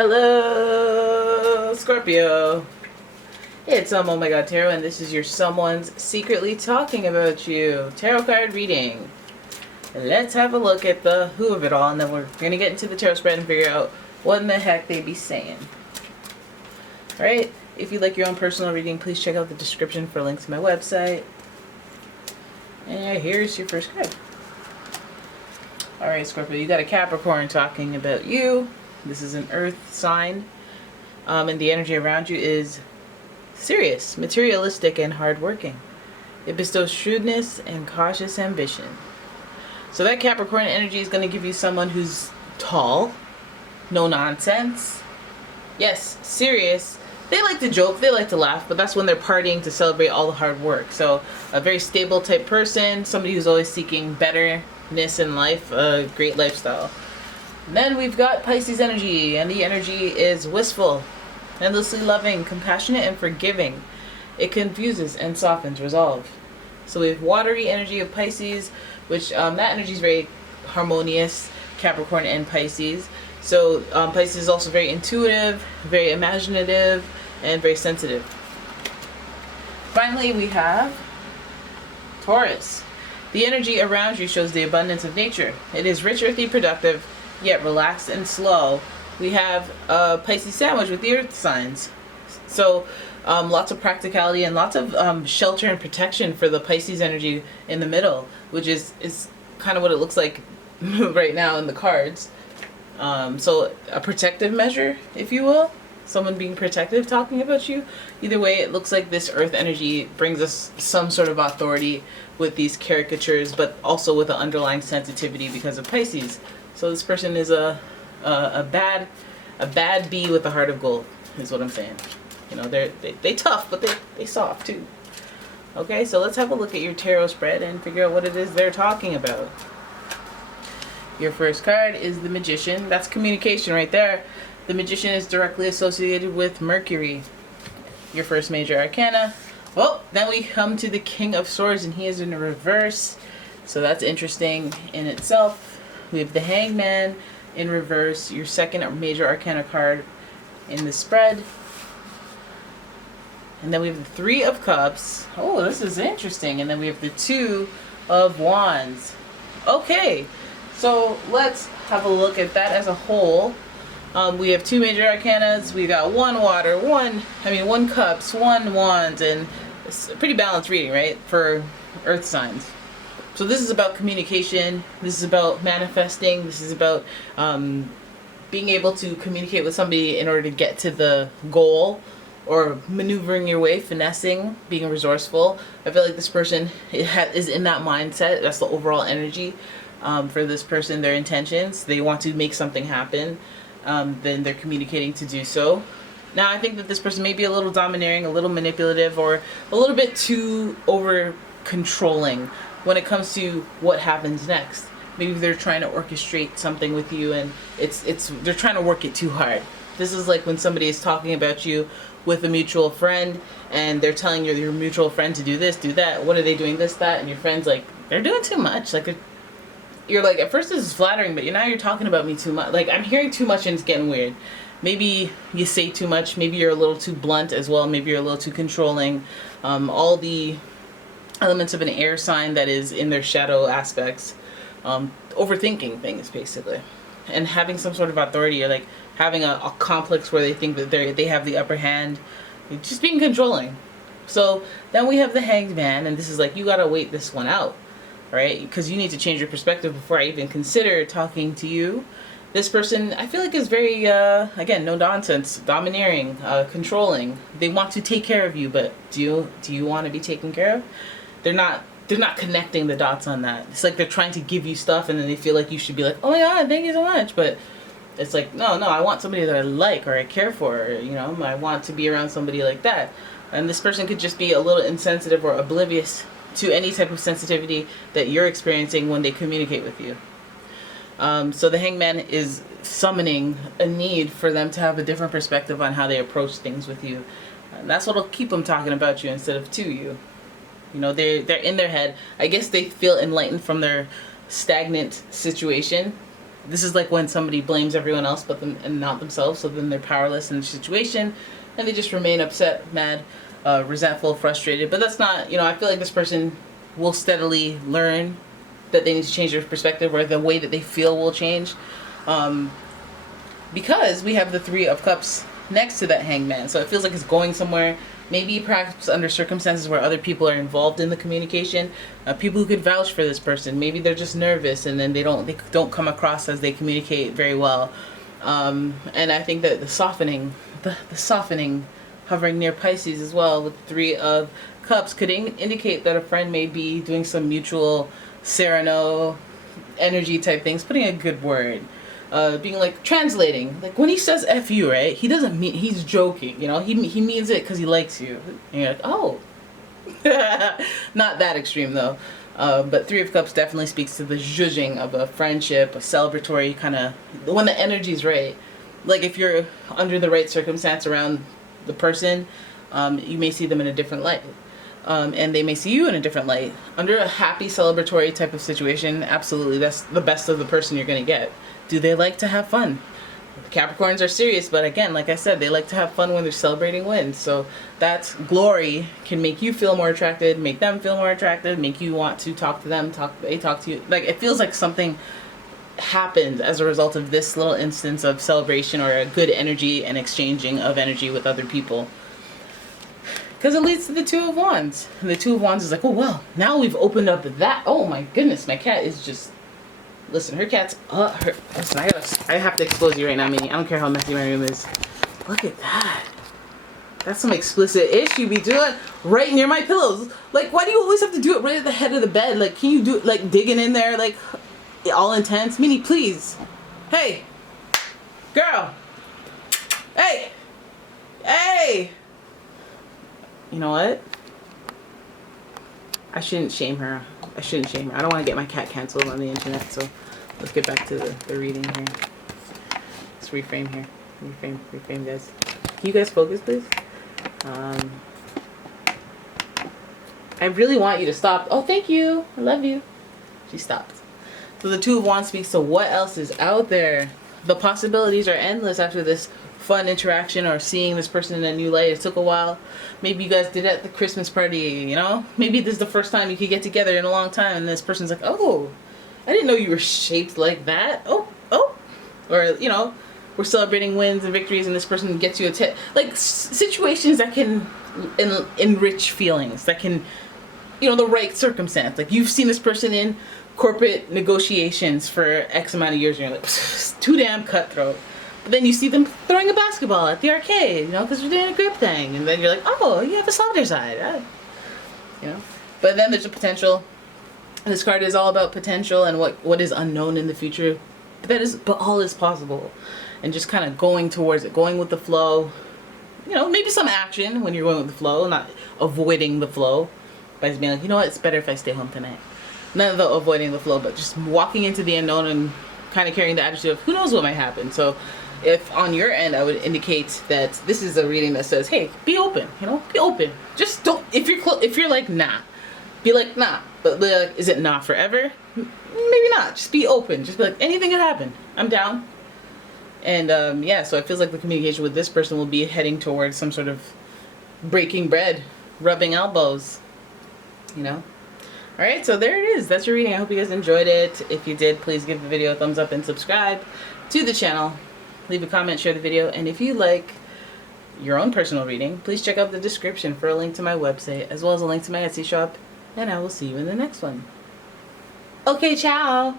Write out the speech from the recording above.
Hello, Scorpio. It's umomgtarot, and this is your someone's secretly talking about you tarot card reading. Let's have a look at the who of it all, and then we're going to get into the tarot spread and figure out what in the heck they be saying. Alright, if you'd like your own personal reading, please check out the description for links to my website. And here's your first card. Alright, Scorpio, you got a Capricorn talking about you. This is an earth sign. And the energy around you is serious, materialistic, and hardworking. It bestows shrewdness and cautious ambition. So that Capricorn energy is going to give you someone who's tall, no nonsense. Yes, serious. They like to joke, they like to laugh, but that's when they're partying to celebrate all the hard work. So a very stable type person, somebody who's always seeking betterness in life, a great lifestyle. And then we've got Pisces energy, and the energy is wistful, endlessly loving, compassionate, and forgiving. It confuses and softens resolve. So we have watery energy of Pisces, which that energy is very harmonious, Capricorn and Pisces. So Pisces is also very intuitive, very imaginative, and very sensitive. Finally, we have Taurus. The energy around you shows the abundance of nature. It is rich, earthy, productive, yet relaxed and slow. We have a Pisces sandwich with the earth signs. So lots of practicality and lots of shelter and protection for the Pisces energy in the middle, which is kind of what it looks like right now in the cards. So a protective measure, if you will. Someone being protective talking about you. Either way, it looks like this earth energy brings us some sort of authority with these caricatures, but also with an underlying sensitivity because of Pisces. So this person is a bad bee with a heart of gold, is what I'm saying. You know, they tough, but they soft too. Okay, so let's have a look at your tarot spread and figure out what it is they're talking about. Your first card is the Magician. That's communication right there. The Magician is directly associated with Mercury. Your first major arcana. Well, then we come to the King of Swords, and he is in reverse. So that's interesting in itself. We have the Hangman in reverse, your second major arcana card in the spread. And then we have the Three of Cups. Oh, this is interesting. And then we have the Two of Wands. Okay, so let's have a look at that as a whole. We have two major arcanas. We got one water, one cups, one wands, and it's a pretty balanced reading, right, for earth signs. So this is about communication. This is about manifesting. This is about being able to communicate with somebody in order to get to the goal, or maneuvering your way, finessing, being resourceful. I feel like this person is in that mindset. That's the overall energy for this person, their intentions. They want to make something happen. Then they're communicating to do so. Now, I think that this person may be a little domineering, a little manipulative, or a little bit too over controlling when it comes to what happens next. Maybe they're trying to orchestrate something with you, and they're trying to work it too hard. This is like when somebody is talking about you with a mutual friend, and they're telling your mutual friend to do this, do that. What are they doing? This, that, and your friend's like, they're doing too much. Like, you're like, at first this is flattering, but now you're talking about me too much. Like, I'm hearing too much, and it's getting weird. Maybe you say too much. Maybe you're a little too blunt as well. Maybe you're a little too controlling. All the elements of an air sign that is in their shadow aspects. Overthinking things, basically. And having some sort of authority, or like having a complex where they think that they have the upper hand. Just being controlling. So then we have the Hanged Man, and this is like, you gotta wait this one out, right? Because you need to change your perspective before I even consider talking to you. This person, I feel like, is very, again, no nonsense, domineering, controlling. They want to take care of you, but do you want to be taken care of? They're not connecting the dots on that. It's like they're trying to give you stuff, and then they feel like you should be like, oh my god, thank you so much. But it's like, no, I want somebody that I like, or I care for, or, you know, I want to be around somebody like that. And this person could just be a little insensitive or oblivious to any type of sensitivity that you're experiencing when they communicate with you. So the Hangman is summoning a need for them to have a different perspective on how they approach things with you. And that's what'll keep them talking about you instead of to you. You know, they're in their head. I guess they feel enlightened from their stagnant situation. this is like when somebody blames everyone else but them and not themselves, so then they're powerless in the situation and they just remain upset, mad, resentful, frustrated. But that's not, I feel like this person will steadily learn that they need to change their perspective, or the way that they feel will change. Because we have the Three of Cups next to that Hangman. So it feels like it's going somewhere. Maybe perhaps under circumstances where other people are involved in the communication, people who could vouch for this person. Maybe they're just nervous and then they don't come across as they communicate very well. And I think that the softening hovering near Pisces as well with the Three of Cups could indicate that a friend may be doing some mutual Sereno energy type things, putting a good word. Being like translating, like when he says "f you," right? He doesn't mean, he's joking, he means it because he likes you. And you're like, oh, not that extreme though. But Three of Cups definitely speaks to the zhuzhing of a friendship, a celebratory kind of, when the energy's right. Like if you're under the right circumstance around the person, you may see them in a different light. And they may see you in a different light. Under a happy celebratory type of situation, absolutely, that's the best of the person you're going to get. Do they like to have fun? The Capricorns are serious, but again, like I said, they like to have fun when they're celebrating wins. So that glory can make you feel more attracted, make them feel more attracted, make you want to talk to them, they talk to you. Like it feels like something happened as a result of this little instance of celebration or a good energy and exchanging of energy with other people. Because it leads to the Two of Wands. And the Two of Wands is like, oh, well, now we've opened up that. Oh, my goodness. My cat is just... Listen, her cat's... Listen, I have to expose you right now, Minnie. I don't care how messy my room is. Look at that. That's some explicit ish you be doing right near my pillows. Like, why do you always have to do it right at the head of the bed? Like, can you do it, like, digging in there, like, all intense? Minnie, please. Hey. Girl. Hey. Hey. You know what? I shouldn't shame her. I don't want to get my cat canceled on the internet, so let's get back to the reading here. Let's reframe here. Reframe guys. Can you guys focus, please? I really want you to stop. Oh, thank you. I love you. She stopped. So the Two of Wands speaks to what else is out there. The possibilities are endless after this fun interaction or seeing this person in a new light. It took a while. Maybe you guys did it at the Christmas party, Maybe this is the first time you could get together in a long time and this person's like, oh, I didn't know you were shaped like that. Oh. Or, we're celebrating wins and victories and this person gets you a tip. Like situations that can enrich feelings, that can, the right circumstance. Like you've seen this person in corporate negotiations for X amount of years and you're like, too damn cutthroat. But then you see them throwing a basketball at the arcade, because you're doing a grip thing. And then you're like, oh, you have a softer side. But then there's a potential. And this card is all about potential and what is unknown in the future. But all is possible. And just kind of going towards it, going with the flow. Maybe some action when you're going with the flow, not avoiding the flow. By just being like, you know what, it's better if I stay home tonight. None of the avoiding the flow, but just walking into the unknown and kind of carrying the attitude of who knows what might happen. So if on your end, I would indicate that this is a reading that says, hey, be open, be open. Just don't, if you're like, nah, be like, nah. But like, is it nah forever? Maybe not. Just be open. Just be like, anything can happen. I'm down. And so it feels like the communication with this person will be heading towards some sort of breaking bread, rubbing elbows, Alright, so there it is. That's your reading. I hope you guys enjoyed it. If you did, please give the video a thumbs up and subscribe to the channel. Leave a comment, share the video, and if you like your own personal reading, please check out the description for a link to my website, as well as a link to my Etsy shop, and I will see you in the next one. Okay, ciao!